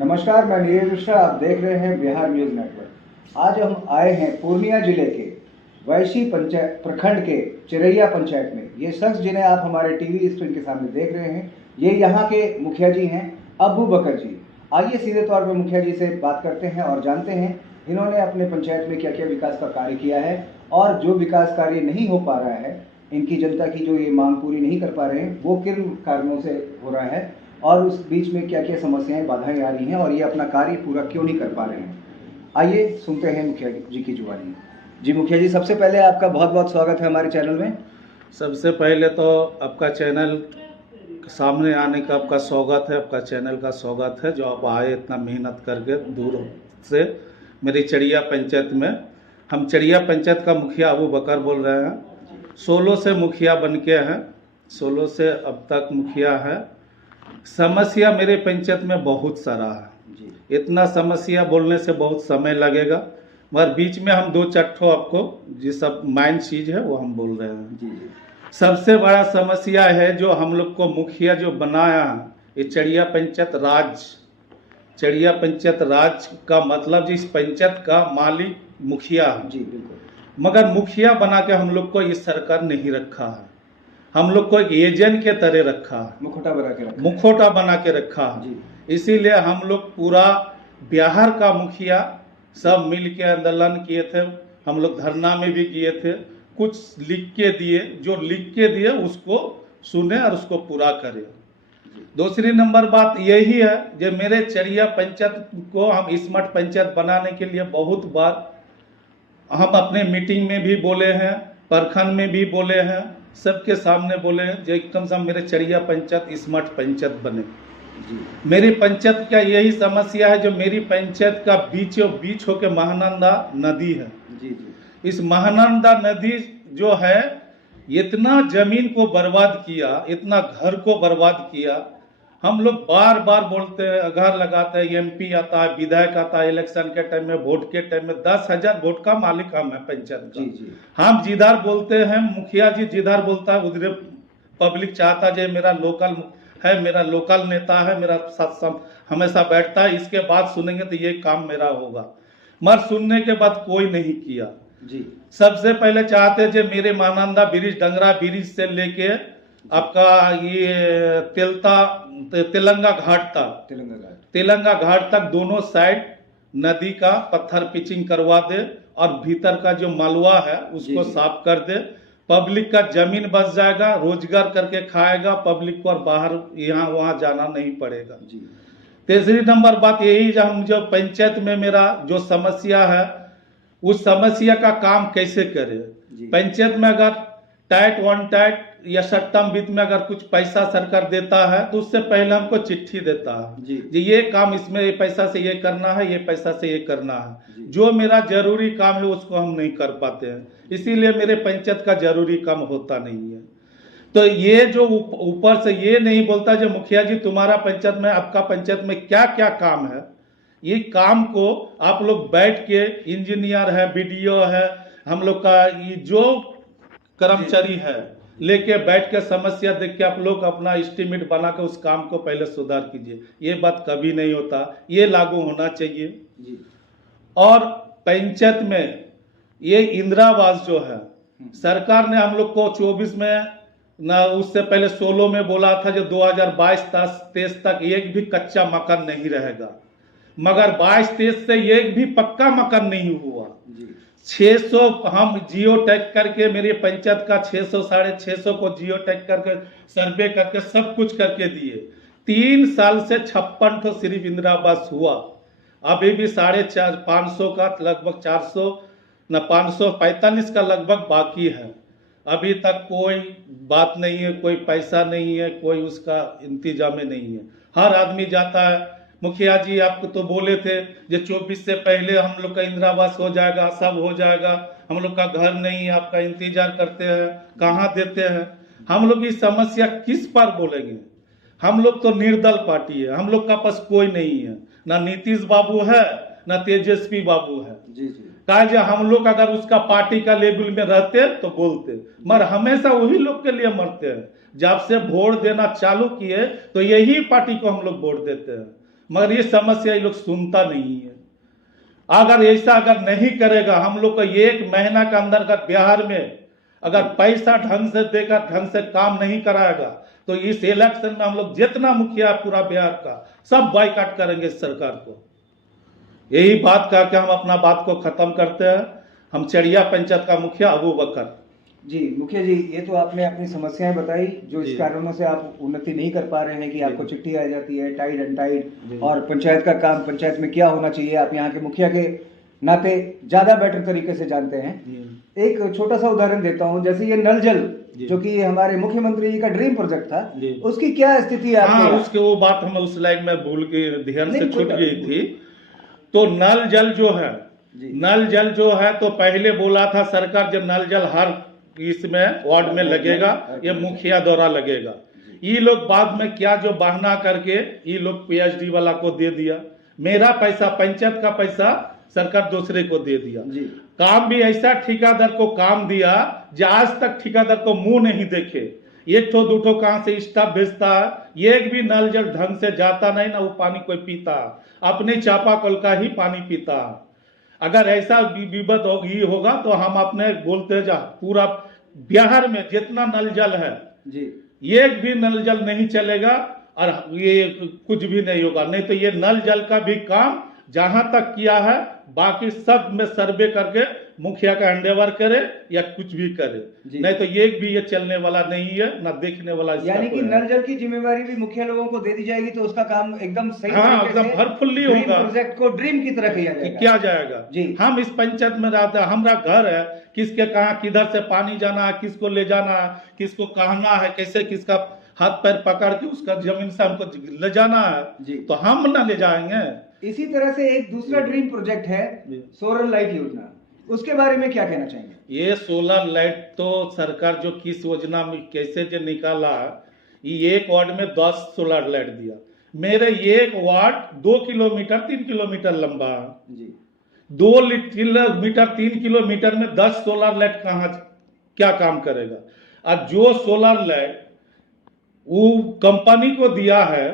नमस्कार, मैं नीरज मिश्रा। आप देख रहे हैं बिहार न्यूज नेटवर्क। आज हम आए हैं पूर्णिया जिले के वैशी पंचायत प्रखंड के चिरैया पंचायत में। ये शख्स जिन्हें आप हमारे टीवी स्क्रीन के सामने देख रहे हैं, ये यहाँ के मुखिया जी हैं, अबू बकर जी। आइए सीधे तौर पर मुखिया जी से बात करते हैं और जानते हैं इन्होंने अपने पंचायत में क्या क्या विकास का कार्य किया है और जो विकास कार्य नहीं हो पा रहा है, इनकी जनता की जो ये मांग पूरी नहीं कर पा रहे हैं, वो किन कारणों से हो रहा है और उस बीच में क्या क्या समस्याएं बाधाएं आ रही हैं और ये अपना कार्य पूरा क्यों नहीं कर पा रहे हैं। आइए सुनते हैं मुखिया जी की जुबानी। जी मुखिया जी, सबसे पहले आपका बहुत बहुत स्वागत है हमारे चैनल में। सबसे पहले तो आपका चैनल सामने आने का आपका स्वागत है, आपका चैनल का स्वागत है जो आप आए इतना मेहनत करके दूर से मेरी चिरैया पंचायत में। हम चिरैया पंचायत का मुखिया अबू बकर बोल रहे हैं। 16 से मुखिया बन के हैं, 16 से अब तक मुखिया है। समस्या मेरे पंचायत में बहुत सारा है, इतना समस्या बोलने से बहुत समय लगेगा, मगर बीच में हम दो चट्ठो आपको जो सब माइन चीज़ है वो हम बोल रहे हैं। सबसे बड़ा समस्या है जो हम लोग को मुखिया जो बनाया है, ये चिरैया पंचायत राज। चिरैया पंचायत राज का मतलब जिस पंचायत का मालिक मुखिया है जी बिल्कुल, मगर मुखिया बना के हम लोग को इस सरकार नहीं रखा है, हम लोग को एक एजेंट के तरह रखा है, मुखौटा बना के रखा, मुखौटा बना के रखा है। इसीलिए हम लोग पूरा बिहार का मुखिया सब मिल के आंदोलन किए थे, हम लोग धरना में भी किए थे, कुछ लिख के दिए, जो लिख के दिए उसको सुने और उसको पूरा करें। दूसरी नंबर बात यही है जो मेरे चिरैया पंचायत को हम स्मार्ट पंचायत बनाने के लिए बहुत बार हम अपने मीटिंग में भी बोले हैं, प्रखंड में भी बोले हैं, सबके सामने बोले हैं जो कम से कम मेरे चिरैया पंचायत स्मार्ट पंचायत बने। मेरी पंचायत का यही समस्या है जो मेरी पंचायत का बीचों बीच होकर महानंदा नदी है। इस महानंदा नदी जो है इतना जमीन को बर्बाद किया, इतना घर को बर्बाद किया। हम लोग बार बार बोलते हैं, अघर लगाते हैं, एमपी आता है, विधायक आता है, इलेक्शन के टाइम में, वोट के टाइम में 10,000 वोट का मालिक हम है पंचायत का। हम जिधर बोलते हैं, मुखिया जी जिधर बोलता है उधर पब्लिक चाहता है मेरा लोकल है, मेरा लोकल नेता है, मेरा साथ हमेशा बैठता है, इसके बाद सुनेंगे तो ये काम मेरा होगा, मगर सुनने के बाद कोई नहीं किया। सबसे पहले चाहते जो मेरे महानंदा ब्रिज, डंगरा ब्रिज से लेके आपका ये तेलंगा घाट तक दोनों साइड नदी का पत्थर पिचिंग करवा दे और भीतर का जो मालवा है उसको साफ कर दे। पब्लिक का जमीन बच जाएगा, रोजगार करके खाएगा पब्लिक को और बाहर यहाँ वहाँ जाना नहीं पड़ेगा। तीसरी नंबर बात यही हम जो पंचायत में मेरा जो समस्या है उस समस्या का काम कैसे करें। पंचायत में अगर टाइट वन टाइट या शॉर्ट टर्म वित्त में अगर कुछ पैसा सरकार देता है तो उससे पहले हमको चिट्ठी देता है जी ये काम इसमें ये पैसा से ये करना है, ये पैसा से ये करना है। जो मेरा जरूरी काम है उसको हम नहीं कर पाते हैं, इसीलिए मेरे पंचायत का जरूरी काम होता नहीं है। तो ये जो ऊपर से ये नहीं बोलता जो मुखिया जी तुम्हारा पंचायत में, आपका पंचायत में क्या क्या काम है, ये काम को आप लोग बैठ के, इंजीनियर है, बीडीओ है, हम लोग का ये जो कर्मचारी है लेके बैठ के समस्या देख के आप लोग अपना एस्टीमेट बना के उस काम को पहले सुधार कीजिए। ये बात कभी नहीं होता, ये लागू होना चाहिए। और पंचायत में ये इंदिरा आवास जो है सरकार ने हम लोग को 24 में ना, उससे पहले 16 में बोला था जो 2022-23 तक एक भी कच्चा मकान नहीं रहेगा, मगर 22-23 से एक भी पक्का मकान नहीं हुआ। 600 हम जियो टैग करके मेरी पंचायत का 600-650 को जियो टैग करके सर्वे करके सब कुछ करके दिए। 3 साल से 56 तो सिर्फ इंदिरा आवास हुआ, अभी भी 550 का लगभग 400 न 545 का लगभग बाकी है। अभी तक कोई बात नहीं है, कोई पैसा नहीं है, कोई उसका इंतजाम नहीं है। हर आदमी जाता है, मुखिया जी आपको तो बोले थे जो 24 से पहले हम लोग का इंदिरा आवास हो जाएगा, सब हो जाएगा, हम लोग का घर नहीं है, आपका इंतजार करते हैं, कहाँ देते हैं। हम लोग की समस्या किस पर बोलेंगे, हम लोग तो निर्दल पार्टी है, हम लोग का पास कोई नहीं है, ना नीतीश बाबू है ना तेजस्वी बाबू है। कहा हम लोग अगर उसका पार्टी का लेवल में रहते तो बोलते, मगर हमेशा वही लोग के लिए मरते हैं। जब से वोट देना चालू किए तो यही पार्टी को हम लोग वोट देते हैं, मगर ये समस्या ये लोग सुनता नहीं है। अगर ऐसा अगर नहीं करेगा, हम लोग को 1 महीना के अंदर अगर बिहार में अगर पैसा ढंग से देकर ढंग से काम नहीं कराएगा तो इस इलेक्शन में हम लोग जितना मुखिया पूरा बिहार का सब बाइकाट करेंगे सरकार को। यही बात कह के हम अपना बात को खत्म करते हैं। हम चरिया पंचायत का मुखिया अबू बकर। जी मुखिया जी, ये तो आपने अपनी समस्याएं बताई जो इस कारणों से आप उन्नति नहीं कर पा रहे हैं कि आपको चिट्ठी आ जाती है टाइड अनटाइड, और पंचायत का काम पंचायत में क्या होना चाहिए आप यहाँ के मुखिया के नाते ज्यादा बेटर तरीके से जानते हैं। एक छोटा सा उदाहरण देता हूँ, जैसे ये नल जल जो कि हमारे मुख्यमंत्री जी का ड्रीम प्रोजेक्ट था, उसकी क्या स्थिति है? हाँ, उसके वो बात हम उस लाइन में भूल के ध्यान से छूट गई थी। तो नल जल जो है, नल जल जो है तो पहले बोला था सरकार जब नल जल हर इसमें वार्ड में लगेगा, ये मुखिया द्वारा लगेगा। ये लोग बाद में क्या जो बहाना करके ये लोग पीएचडी वाला को दे दिया, मेरा पैसा पंचायत का पैसा सरकार दूसरे को दे दिया। काम भी ऐसा ठेकेदार को काम दिया जो आज तक ठेकेदार को मुंह नहीं देखे। एक ठो दूठो कहां से स्टाफ भेजता है, एक भी नल जल ढंग से जाता नहीं ना वो पानी कोई पीता, अपने चापाकल का ही पानी पीता। अगर ऐसा विपद होगा तो हम अपने बोलते जा पूरा बिहार में जितना नल जल है जी, एक भी नल जल नहीं चलेगा और ये कुछ भी नहीं होगा। नहीं तो ये नल जल का भी काम जहां तक किया है बाकी सब में सर्वे करके मुखिया का हैंडओवर करे या कुछ भी करे, नहीं तो एक भी ये चलने वाला नहीं है ना देखने वाला। यानी कि नल जल की जिम्मेवारी भी मुखिया लोगों को दे दी जाएगी तो उसका काम एकदम सही, हाँ एकदम भरफुल्ली होगा। प्रोजेक्ट को ड्रीम की तरह किया जाएगा जी। हम इस पंचायत में रहते हैं, हमारा घर है, किसके कहाँ किधर से पानी जाना है, किसको ले जाना है, किसको कहना है, कैसे किसका हाथ पैर पकड़ के उसका जमीन से हमको ले जाना है तो हम ना ले जाएंगे। इसी तरह से एक दूसरा ड्रीम प्रोजेक्ट है सोलर लाइट योजना, उसके बारे में क्या कहना चाहेंगे? ये सोलर लाइट तो सरकार जो किस योजना में कैसे जो निकाला, ये एक वार्ड में 10 सोलर लाइट दिया। मेरे एक वार्ड 2 किलोमीटर 3 किलोमीटर लंबा है, 2 किलोमीटर 3 किलोमीटर में 10 सोलर लाइट कहाँ क्या काम करेगा? और जो सोलर लाइट वो कंपनी को दिया है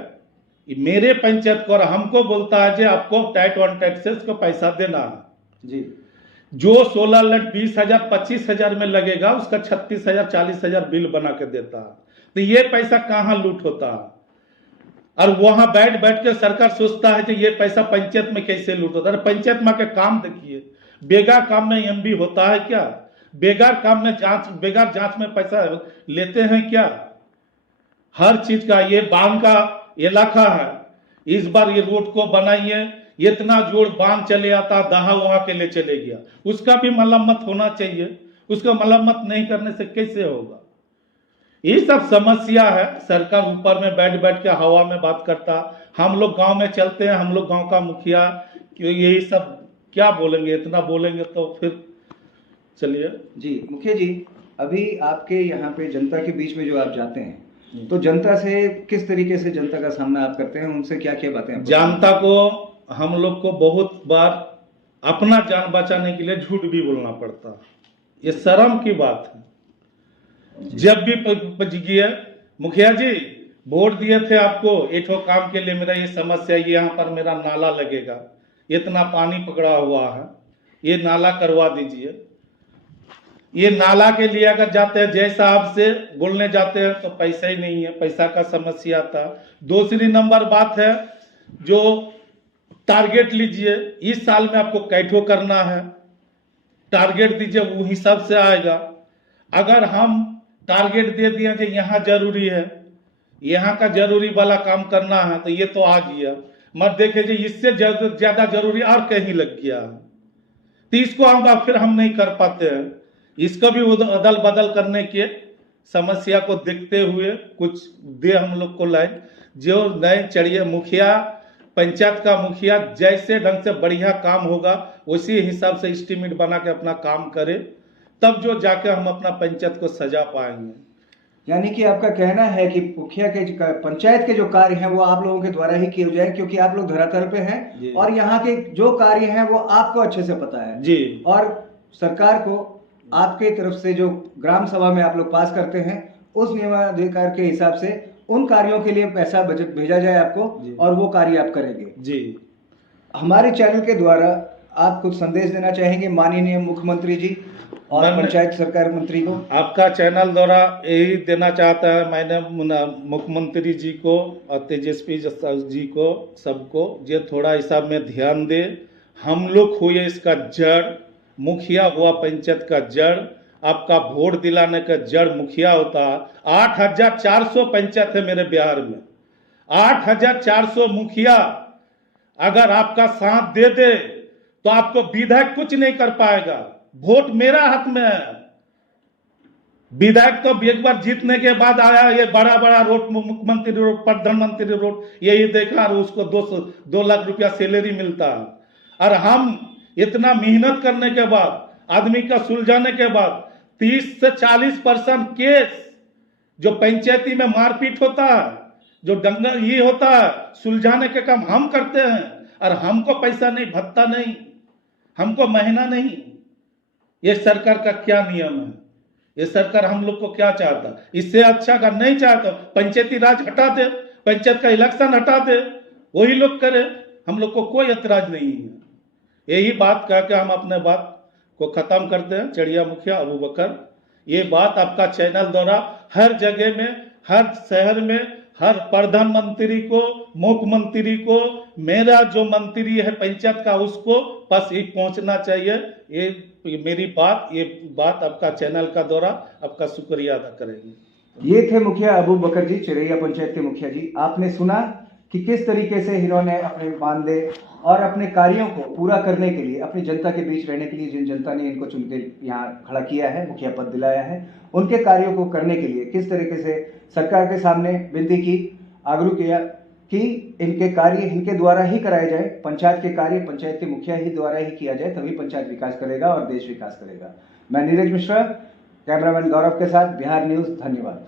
मेरे पंचायत को और हमको बोलता है कि आपको टाइट वन टाइट से इसको पैसा देना है जी। जो सोलर लाइट 20,000 25,000 में लगेगा उसका 36,000 40,000 बिल बना के देता है। तो ये पैसा कहाँ लूट होता है? और वहां बैठ बैठ के सरकार सोचता है कि ये पैसा पंचायत में कैसे लूट होता है। पंचायत में के काम देखिए, बेगार काम में एमबी होता है क्या? बेगार काम में जांच, बेगार जांच में पैसा लेते हैं क्या? हर चीज का ये बांध का इलाका है, इस बार ये रोड को बनाइए, इतना जोर बांध चले आता दहा वहां के लिए चले गया, उसका भी मरम्मत होना चाहिए। उसका मरम्मत नहीं करने से कैसे होगा? ये सब समस्या है। सरकार ऊपर में बैठ बैठ के हवा में बात करता, हम लोग गांव में चलते हैं, हम लोग गांव का मुखिया यही सब क्या बोलेंगे, इतना बोलेंगे तो फिर चलिए जी। मुखिया जी, अभी आपके यहाँ पे जनता के बीच में जो आप जाते हैं तो जनता से किस तरीके से जनता का सामना आप करते हैं, उनसे क्या क्या बातें? जनता को हम लोग को बहुत बार अपना जान बचाने के लिए झूठ भी बोलना पड़ता, ये शर्म की बात है। जब भी मुखिया जी वोट दिए थे आपको एठो काम के लिए, मेरा ये समस्या, यहाँ पर मेरा नाला लगेगा, इतना पानी पकड़ा हुआ है, ये नाला करवा दीजिए। ये नाला के लिए अगर जाते हैं जैसा आपसे बोलने जाते हैं तो पैसा ही नहीं है, पैसा का समस्या था। दूसरी नंबर बात है जो टारगेट लीजिए, इस साल में आपको कैठो करना है, टारगेट दीजिए, वो हिसाब से आएगा। अगर हम टारगेट दे दिए कि यहाँ जरूरी है, यहाँ का जरूरी वाला काम करना है तो ये तो आ गया, मत देखे जी इससे ज्यादा जरूरी और कहीं लग गया, तो इसको फिर हम नहीं कर पाते हैं। इसका भी अदल बदल करने के समस्या को देखते हुए कुछ दे हम लोग को लाइन, जो नए चढ़िए मुखिया, पंचायत का मुखिया जैसे ढंग से बढ़िया काम होगा उसी हिसाब से एस्टीमेट बना के अपना काम करे, तब जो जाके हम अपना पंचायत को सजा पाएंगे। यानी कि आपका कहना है कि मुखिया के पंचायत के जो कार्य हैं वो आप लोगों के द्वारा ही किए जाए, क्योंकि आप लोग धरातल पे हैं और यहाँ के जो कार्य हैं वो आपको अच्छे से पता है जी। और सरकार को आपके तरफ से जो ग्राम सभा में आप लोग पास करते हैं उस नियमाधिकार के हिसाब से उन कार्यों के लिए पैसा बजट भेजा जाए आपको जी। और वो कार्य आप करेंगे। जी। हमारे चैनल के द्वारा आप कुछ संदेश देना चाहेंगे माननीय मुख्यमंत्री जी और मैंने- पंचायत सरकार मंत्री को? आपका चैनल द्वारा यही देना चाहता है मैंने मुख्यमंत्री जी को और तेजस्वी जी को, सबको ये थोड़ा इस सब में ध्यान दे। हम लोग हुए इसका जड़, मुखिया हुआ पंचायत का जड़। आपका वोट दिलाने का जड़ मुखिया होता है। 8,400 पंचायत है मेरे बिहार में। 8,400 मुखिया अगर आपका साथ दे दे तो आपको विधायक कुछ नहीं कर पाएगा। वोट मेरा हाथ में है। विधायक तो एक बार जीतने के बाद आया, ये बड़ा बड़ा रोड, मुख्यमंत्री रोड, प्रधानमंत्री रोड, यही देखा और उसको 2 लाख रुपया सैलरी मिलता है। और हम इतना मेहनत करने के बाद, आदमी का सुलझाने के बाद 30 से 40% केस जो पंचायती में मारपीट होता है, जो दंगा ये होता है, सुलझाने के काम हम करते हैं। और हमको पैसा नहीं, भत्ता नहीं, हमको महीना नहीं। ये सरकार का क्या नियम है? ये सरकार हम लोग को क्या चाहता? इससे अच्छा का नहीं चाहता पंचायती राज हटा दे, पंचायत का इलेक्शन हटा दे, वही लोग करे, हम लोग को कोई एतराज नहीं है। यही बात कह के हम अपने बात को खत्म करते हैं। चिड़िया मुखिया अबू बकर, ये बात आपका चैनल द्वारा हर जगह में, हर शहर में, हर प्रधानमंत्री को, मुख्यमंत्री को, मेरा जो मंत्री है पंचायत का, उसको बस ये पहुंचना चाहिए। ये मेरी बात, ये बात आपका चैनल का द्वारा आपका शुक्रिया अदा करेंगे। ये थे मुखिया अबू बकर जी, चिरैया पंचायत के मुखिया जी। आपने सुना कि किस तरीके से इन्होंने अपने मानदेय और अपने कार्यों को पूरा करने के लिए, अपनी जनता के बीच रहने के लिए, जिन जनता ने इनको चुन के यहाँ खड़ा किया है, मुखिया पद दिलाया है, उनके कार्यों को करने के लिए किस तरीके से सरकार के सामने विनती की, आग्रह किया कि इनके कार्य इनके द्वारा ही कराए जाए। पंचायत के कार्य पंचायत के मुखिया ही द्वारा ही किया जाए, तभी पंचायत विकास करेगा और देश विकास करेगा। मैं नीरज मिश्रा, कैमरामैन गौरव के साथ, बिहार न्यूज। धन्यवाद।